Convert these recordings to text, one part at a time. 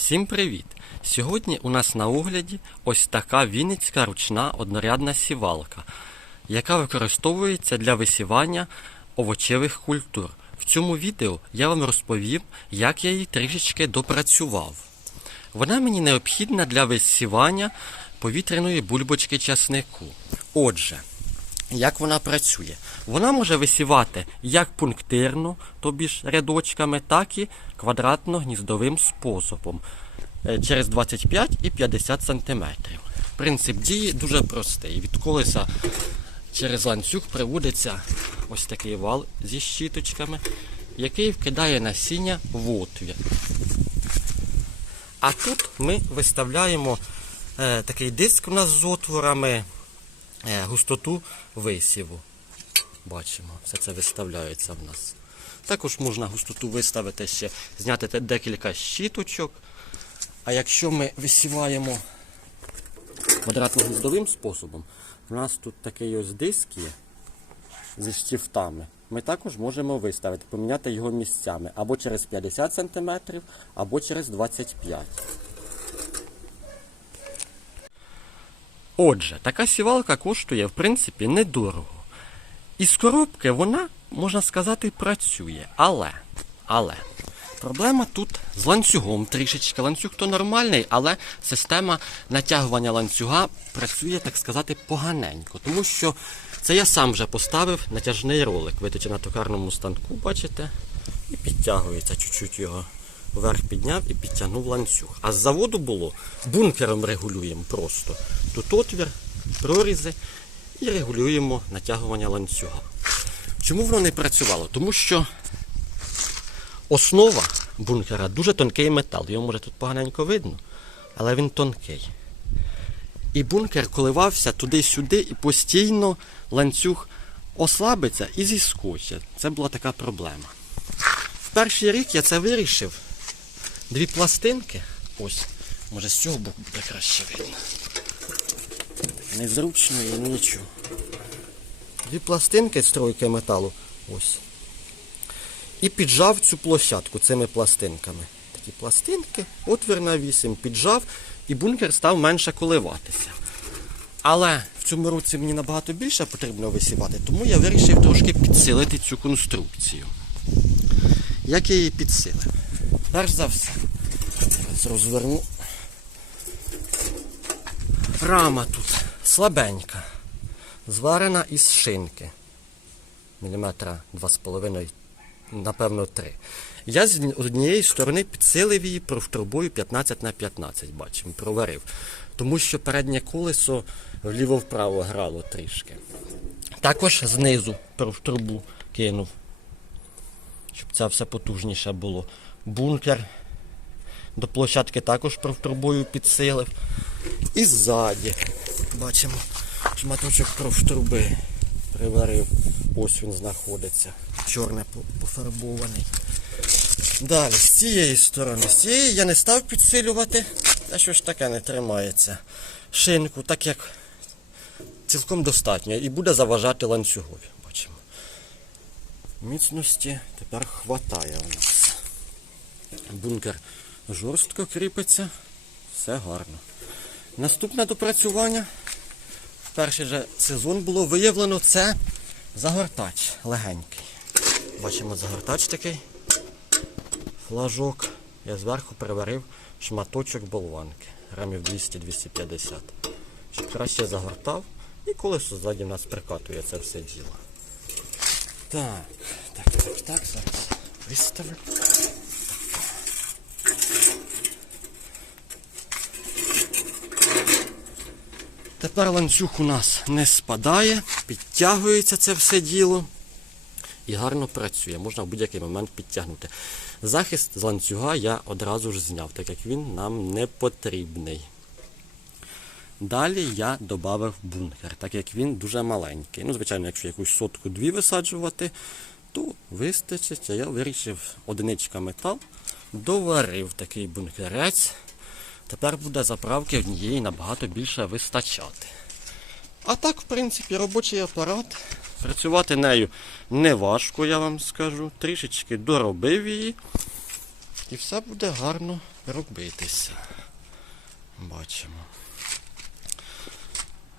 Всім привіт! Сьогодні у нас на огляді ось така вінницька ручна однорядна сівалка, яка використовується для висівання овочевих культур. В цьому відео я вам розповім, як я її трішечки допрацював. Вона мені необхідна для висівання повітряної бульбочки часнику. Отже, як вона працює? Вона може висівати як пунктирно, тобі ж рядочками, так і квадратно-гніздовим способом е, через 25 і 50 см. Принцип дії дуже простий. Від колеса через ланцюг приводиться ось такий вал зі щіточками, який вкидає насіння в отвір. А тут ми виставляємо е, такий диск у нас з отворами, густоту висіву. Бачимо, все це виставляється в нас. Також можна густоту виставити ще, зняти декілька щіточок. А якщо ми висіваємо квадратно-гніздовим способом, у нас тут такий ось диск є зі штифтами. Ми також можемо виставити, поміняти його місцями або через 50 см, або через 25 Отже, така сівалка коштує, в принципі, недорого. Із коробки вона, можна сказати, працює. Але, але, проблема тут з ланцюгом трішечки. Ланцюг то нормальний, але система натягування ланцюга працює, так сказати, поганенько. Тому що це я сам вже поставив натяжний ролик, видачи на токарному станку, бачите, і підтягується чуть-чуть його. Вверх підняв і підтягнув ланцюг. А з заводу було бункером регулюємо просто. Тут отвір, прорізи і регулюємо натягування ланцюга. Чому воно не працювало? Тому що основа бункера дуже тонкий метал. Його може тут поганенько видно, але він тонкий. І бункер коливався туди-сюди, і постійно ланцюг ослабиться і зіскочить. Це була така проблема. В перший рік я це вирішив. Дві пластинки. Ось, може з цього боку буде краще видно. Незручно і нічого. Дві пластинки з тройки металу. Ось. І піджав цю площадку цими пластинками. Такі пластинки, отвір на 8, піджав, і бункер став менше коливатися. Але в цьому році мені набагато більше потрібно висівати, тому я вирішив трошки підсилити цю конструкцію. Як я її підсилив? Перш за все, розверну. Рама тут слабенька, зварена із шинки. Міліметра 2,5, напевно, 3. Я з однієї сторони підсилив її профтрубою 15 на 15, бачимо, проварив. Тому що переднє колесо вліво-вправо грало трішки. Також знизу профтрубу кинув, щоб це все потужніше було. Бункер до площадки також профтрубою підсилив. І ззаді. Бачимо, шматочок профтруби приварив. Ось він знаходиться. Чорне пофарбований. Далі, з цієї сторони. З цієї я не став підсилювати. А що ж таке не тримається. Шинку, так як цілком достатньо. І буде заважати ланцюгові. Бачимо. Міцності тепер хватає у нас. Бункер жорстко кріпиться. Все гарно. Наступне допрацювання. В перший же сезон було виявлено це загортач легенький. Бачимо загортач такий. Флажок. Я зверху приварив шматочок болванки. Грамів 200-250. Щоб краще загортав. І колесо ззаді нас прикатує це все діло. Так, так, так, так, зараз виставлю. Тепер ланцюг у нас не спадає, підтягується це все діло і гарно працює. Можна в будь-який момент підтягнути. Захист з ланцюга я одразу ж зняв, так як він нам не потрібний. Далі я додав бункер, так як він дуже маленький. Ну, звичайно, якщо якусь сотку-дві висаджувати, то вистачить. Я вирішив одиничка метал, доварив такий бункерець. Тепер буде заправки однієї набагато більше вистачати. А так, в принципі, робочий апарат. Працювати нею не важко, я вам скажу. Трішечки доробив її. І все буде гарно робитися. Бачимо.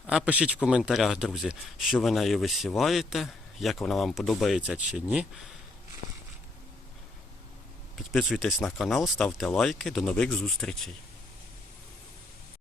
А пишіть в коментарях, друзі, що ви нею висіваєте, як вона вам подобається чи ні. Підписуйтесь на канал, ставте лайки. До нових зустрічей.